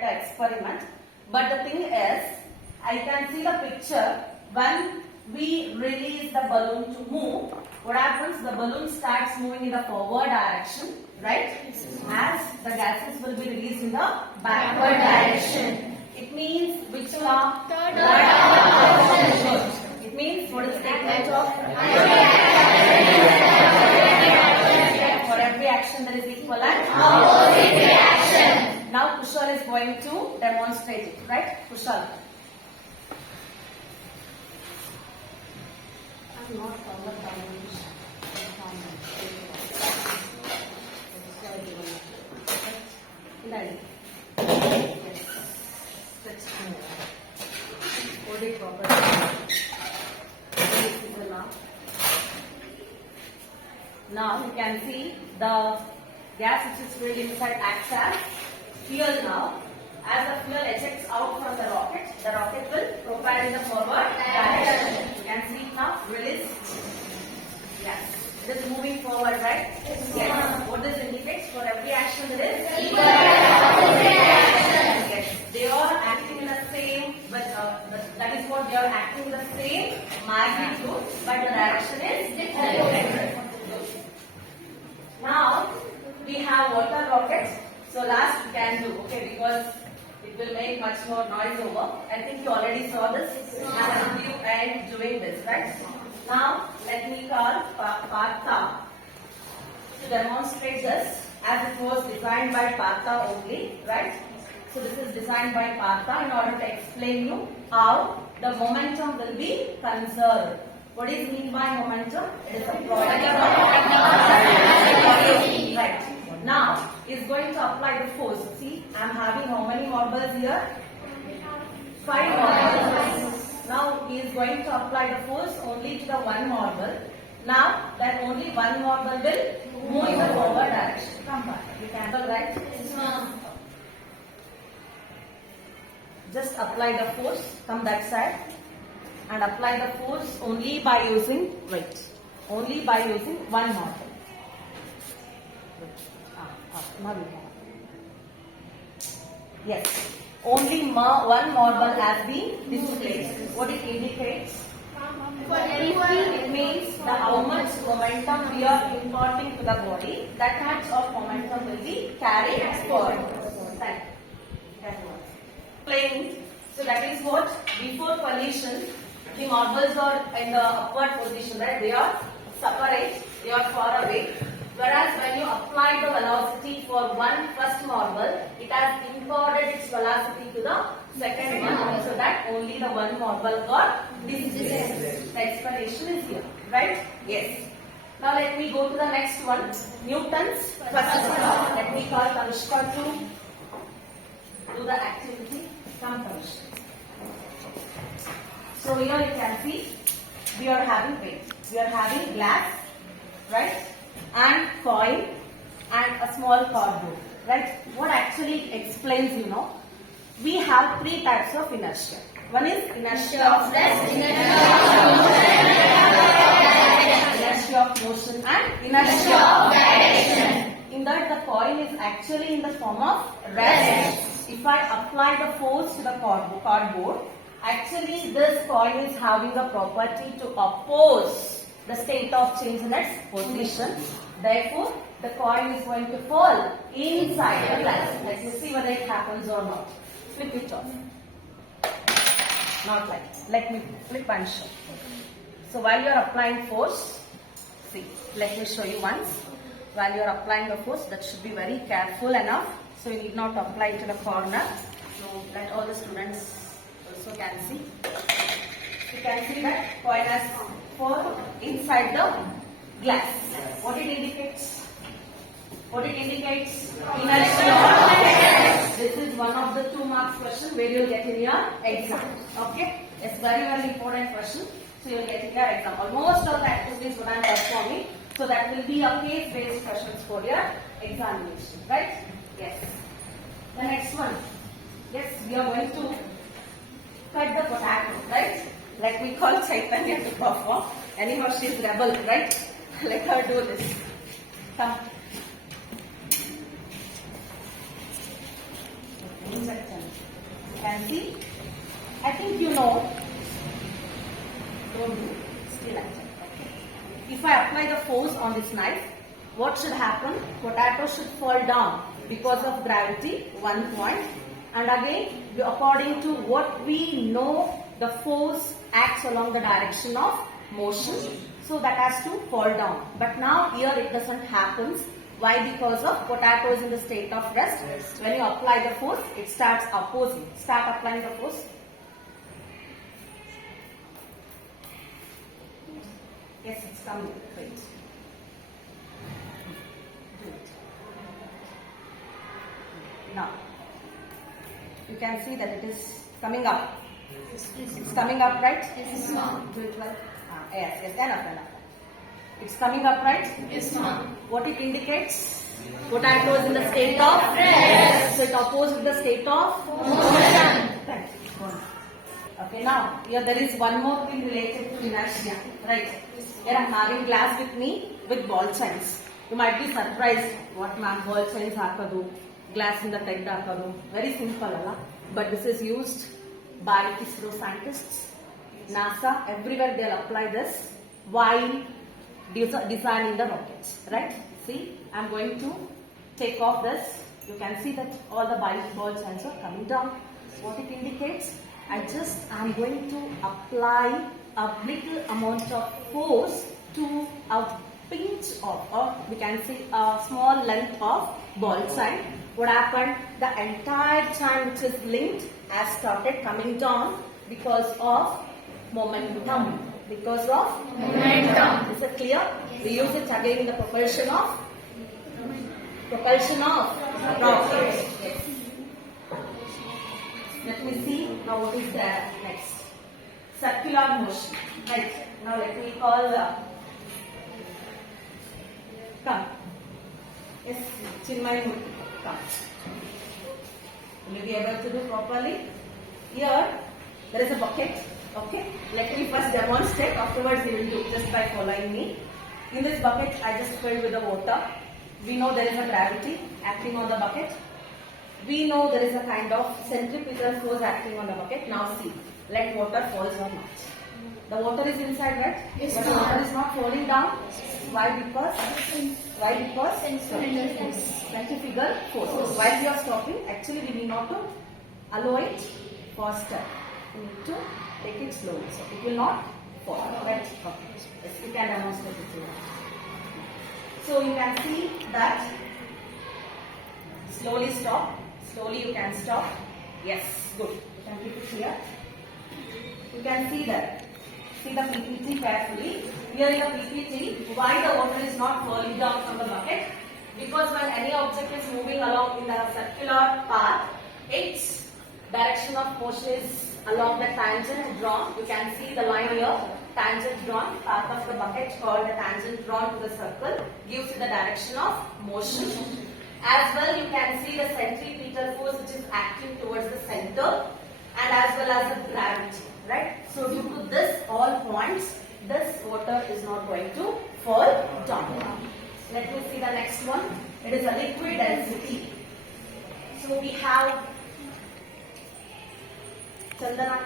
conduct the experiment. But the thing is, I can see the picture when we release the balloon to move. What happens? The balloon starts moving in the forward direction, right? As the gases will be released in the backward direction. It means which law? Third law. It means what is the statement of? For every action there is equal and opposite reaction. Now Kushal is going to demonstrate it, right? Kushal. I'm not found the combination. Hold it properly. Now you can see the gas which is filled inside acts as fuel now. As the fuel ejects out from the rocket will propel in the forward direction. You can see it now, release. Yes. It is moving forward, right? Yes. What this indicates? For every action there is equal and opposite reaction. Yes. They are acting in the same, but that is what they are acting in the same magnitude, but the direction is different. Now we have water rockets. So last we can do, okay, because it will make much more noise over. I think you already saw this. And you end doing this, right? Now let me call Partha to demonstrate this as it was designed by Partha only, right? So this is designed by Partha in order to explain you how the momentum will be conserved. What is mean by momentum? It is a product of right. Now is going to apply the force. See, I am having how many marbles here? 5 marbles. Now he is going to apply the force only to the one marble. Now that only one marble will move in the forward direction. Come back. You can right? Just apply the force. Come that side. And apply the force only by using only by using one marble. Now you can. Yes, only one marble has been displaced. What it indicates? It means the how much momentum we are imparting to the body, that much of momentum will be carried forward. Playing. So that is what before collision. The marbles are in the upward position, right? They are separate, they are far away. Whereas when you apply the velocity for first marble, it has imparted its velocity to the second one, so that only the one marble got displaced. The explanation is here, right? Yes. Now let me go to the next one. Newton's first law. Let me call Tanushka to do the activity. Come, Tanushka. So here you can see we are having glass, right, and coil and a small cardboard, right. What actually explains, we have 3 types of inertia. One is inertia of rest, inertia of motion and inertia of direction. In that the coil is actually in the form of rest. If I apply the force to the cardboard, actually this coil is having the property to oppose the state of change in its position. Therefore, the coil is going to fall inside the glass. Let me see whether it happens or not. Flip it off. Not like. Let me flip and show. So while you are applying force, see, let me show you once. While you are applying the force, that should be very careful enough. So you need not apply it to the corner. So let all the students also can see. You can see that coil has fallen inside the glass. What it indicates? What it indicates? Inertia. This is one of the 2 marks question where you will get in your exam. Okay? It's very important question. So you will get in your exam. Almost all the activities what I am performing. So that will be a case-based questions for your examination. Right? Yes. The next one. Yes, we are going to cut the potato. Right? Let me call Chaitanya to perform. Anyhow, she is rebel. Right? Let her do this. Come. can see. I think you know. Don't do. Still I check. Okay. If I apply the force on this knife, what should happen? Potato should fall down because of gravity, 1 point. And again, according to what we know, the force acts along the direction of motion. So that has to fall down. But now here it doesn't happen. Why? Because of potato is in the state of rest. When you apply the force, it starts opposing. Start applying the force. Yes, it's coming. Wait. Now, you can see that it is coming up. It's coming up, right? Yes, ma'am. Do it well. Yes, enough. It's coming up, right? Yes, ma'am. What it indicates? Potato is in the state of rest. So it opposes the state of motion. Okay, now here there is one more thing related to inertia, right? Here I am having glass with me with ball chains. You might be surprised, what ma'am, ball chains hakadu, glass in the tank hakadu. Very simple, Allah. But this is used by ISRO scientists, NASA, everywhere they'll apply this while designing the rockets, right? See, I'm going to take off this. You can see that all the ball chains are coming down. What it indicates? I'm going to apply a little amount of force to a pinch of, or we can say a small length of ball chain. What happened? The entire chain which is linked has started coming down because of momentum. Because of momentum. Is it clear? Yes. We use it again in the propulsion of rocket. Yes. Let me see now what is there next. Circular motion. Right. Now let me call come. Yes, Chinmay Murthy. Come. Will you be able to do properly? Here there is a bucket. Okay. Let me first demonstrate. Afterwards you will do just by following me. In this bucket I just filled with the water. We know there is a gravity acting on the bucket. We know there is a kind of centripetal force acting on the bucket. Now see, let water fall or not. The water is inside, right? Yes, but the water is not falling down. Why? Because centrifugal force. While we are stopping, actually we need not to allow it faster. We need to take it slowly. So it will not fall. Right? Okay. Yes, you can demonstrate it here. So you can see that slowly stop. Slowly you can stop. Yes, good. You can keep it here. You can see that. See the PPT carefully. Here in the PPT, why the water is not falling down from the bucket? Because when any object is moving along in the circular path, its direction of motion is along the tangent drawn. You can see the line here, tangent drawn, path of the bucket called the tangent drawn to the circle, gives you the direction of motion. As well, you can see the centripetal force which is acting towards the center, and as well as the gravity, right? So due to this all points, this water is not going to fall down. Let me see the next one. It is a liquid density. So we have Chandana.